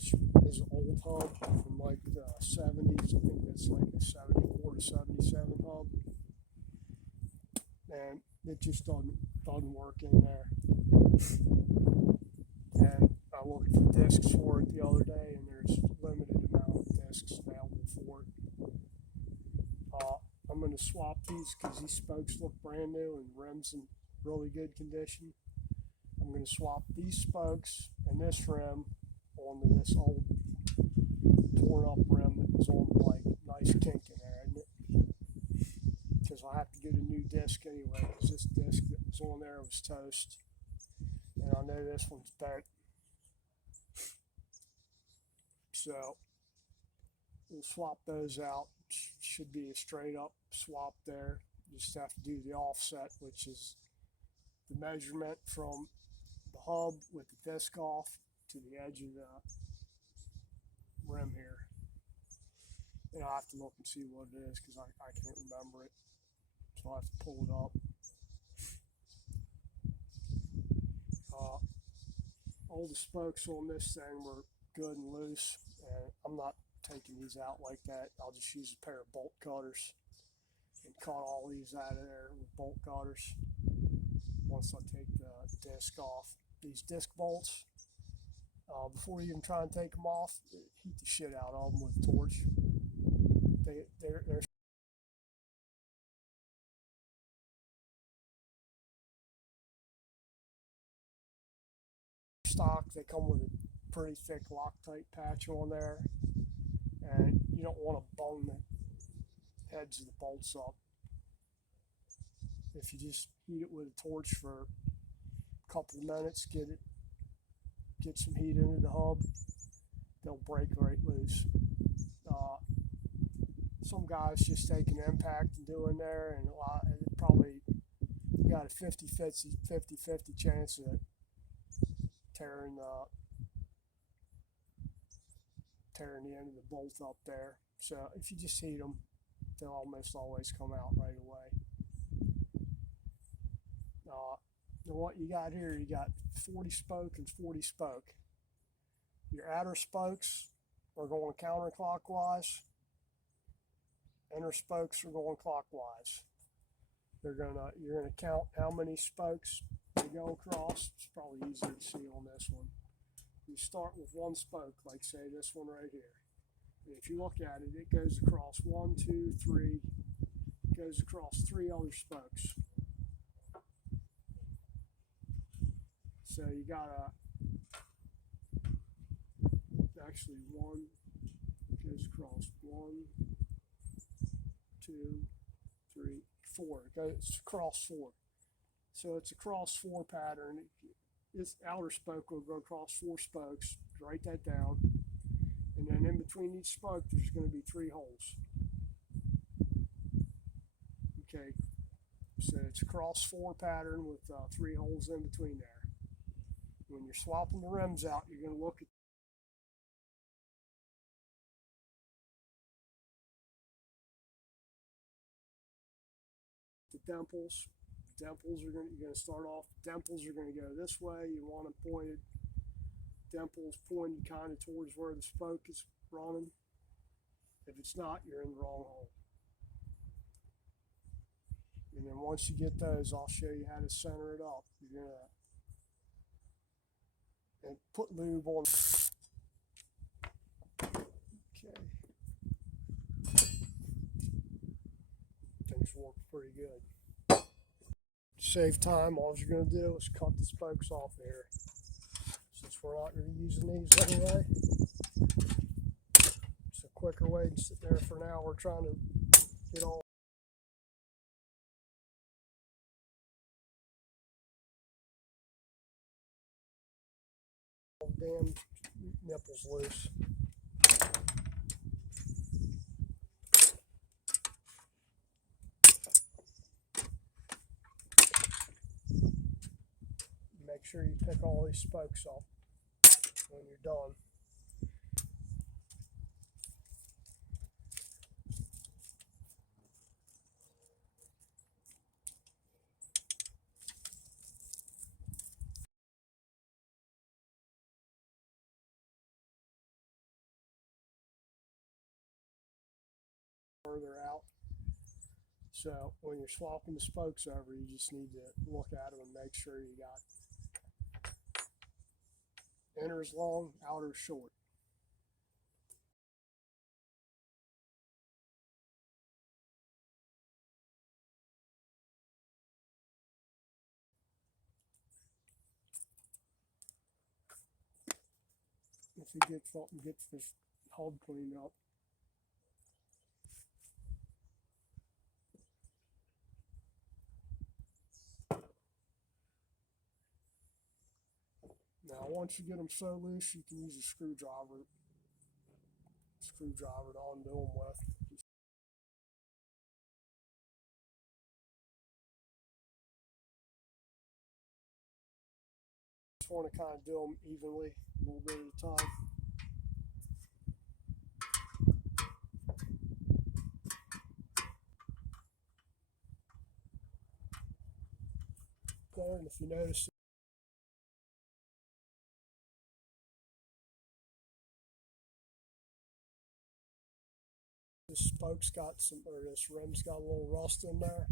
which is an old hub from like the 70s. I think that's like a 74 to 77 hub. And it just doesn't work in there. And I looked for discs for it the other day, and there's limited amount of discs available for it. I'm going to swap these because these spokes look brand new and rims in really good condition. I'm going to swap these spokes and this rim onto this old torn up rim that was on like nice kink in there, isn't it? Because I'll have to get a new disc anyway, because this disc that was on there was toast. And I know this one's bent. So we'll swap those out. Should be a straight up swap there. Just have to do the offset, which is the measurement from the hub with the disc off to the edge of the rim here. And I'll have to look and see what it is because I can't remember it. So I'll have to pull it up. All the spokes on this thing were good and loose, and I'm not taking these out like that. I'll just use a pair of bolt cutters and cut all these out of there with bolt cutters once I take the disc off. These disc bolts, before you even try and take them off, heat the shit out of them with a torch. They're stock. They come with a pretty thick loctite patch on there, and you don't want to bung the heads of the bolts up. If you just heat it with a torch for a couple of minutes, get some heat into the hub, they'll break right loose. Some guys just take an impact and do in there, and probably got a 50-50 chance of tearing the end of the bolt up there. So if you just heat them, they'll almost always come out right away. What you got here, you got 40 spoke and 40 spoke. Your outer spokes are going counterclockwise. Inner spokes are going clockwise. You're gonna count how many spokes they go across. It's probably easier to see on this one. You start with one spoke, like say this one right here. And if you look at it, it goes across 1, 2, 3. It goes across 3 other spokes. So you got actually 1 goes across 1, 2, 3, 4. It goes across 4. So it's a cross 4 pattern. This outer spoke will go across 4 spokes. Write that down. And then in between each spoke, there's going to be 3 holes. Okay. So it's a cross 4 pattern with 3 holes in between there. When you're swapping the rims out, you're going to look at the dimples. You're going to start off. Dimples are going to go this way. You want them pointed. Dimples pointed kind of towards where the spoke is running. If it's not, you're in the wrong hole. And then once you get those, I'll show you how to center it up. You're going to and put lube on. Okay. Things work pretty good. To save time, all you're going to do is cut the spokes off here. Since we're not going to be using these anyway, it's a quicker way than sit there for an hour trying to get all damn nipples loose. Make sure you pick all these spokes off when you're done. further out. So when you're swapping the spokes over, you just need to look at them and make sure you got inners long, outers short. If you get this hub cleaned up. Now, once you get them so loose, you can use a screwdriver to undo them with. Just want to kind of do them evenly, a little bit at a time. Okay, and if you notice, this spoke's got some, or this rim's got a little rust in there.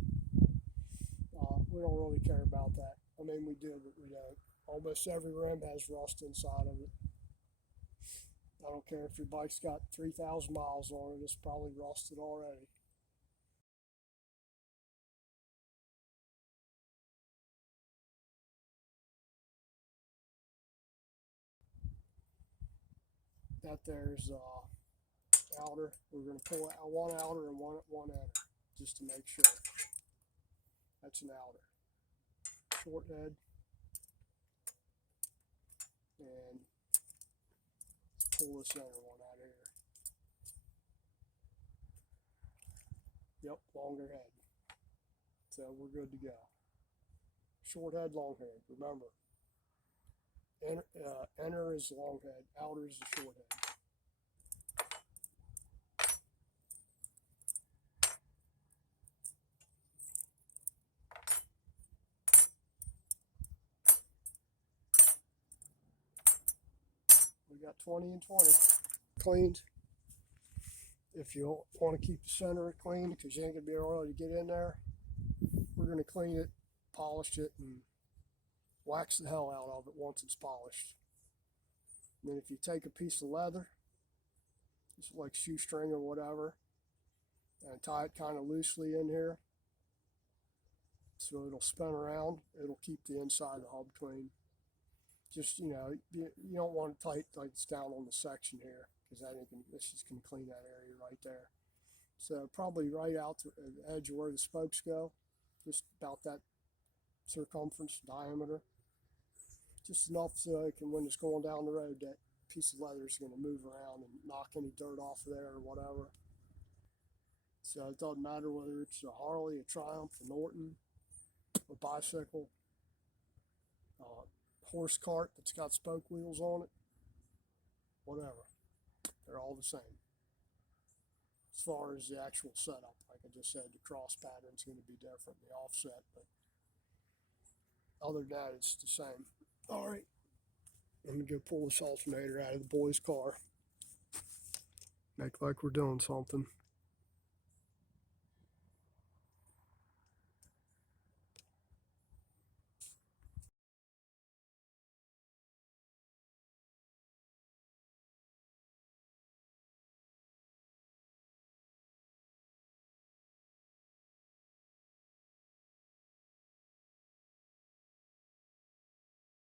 We don't really care about that. I mean, we do, but we don't. Almost every rim has rust inside of it. I don't care if your bike's got 3,000 miles on it, it's probably rusted already. That there's outer. We're going to pull out one outer and one inner, just to make sure. That's an outer. Short head. And pull this inner one out of here. Yep, longer head. So we're good to go. Short head, long head. Remember, inner is long head, outer is the short head. We got 20 and 20 cleaned. If you want to keep the center clean, because you ain't going to be able to get in there, we're going to clean it, polish it, and wax the hell out of it once it's polished. And then if you take a piece of leather, just like shoestring or whatever, and tie it kind of loosely in here, so it'll spin around, it'll keep the inside of the hub clean. Just, you don't want it tight like it's down on the section here, because this is going to clean that area right there. So probably right out to the edge of where the spokes go, just about that circumference, diameter. Just enough so it can, when it's going down the road, that piece of leather is going to move around and knock any dirt off of there or whatever. So it doesn't matter whether it's a Harley, a Triumph, a Norton, a bicycle, horse cart that's got spoke wheels on it, whatever. They're all the same. As far as the actual setup, like I just said, the cross pattern's going to be different, the offset, but other than that, it's the same. All right, let me go pull this alternator out of the boy's car. Make like we're doing something.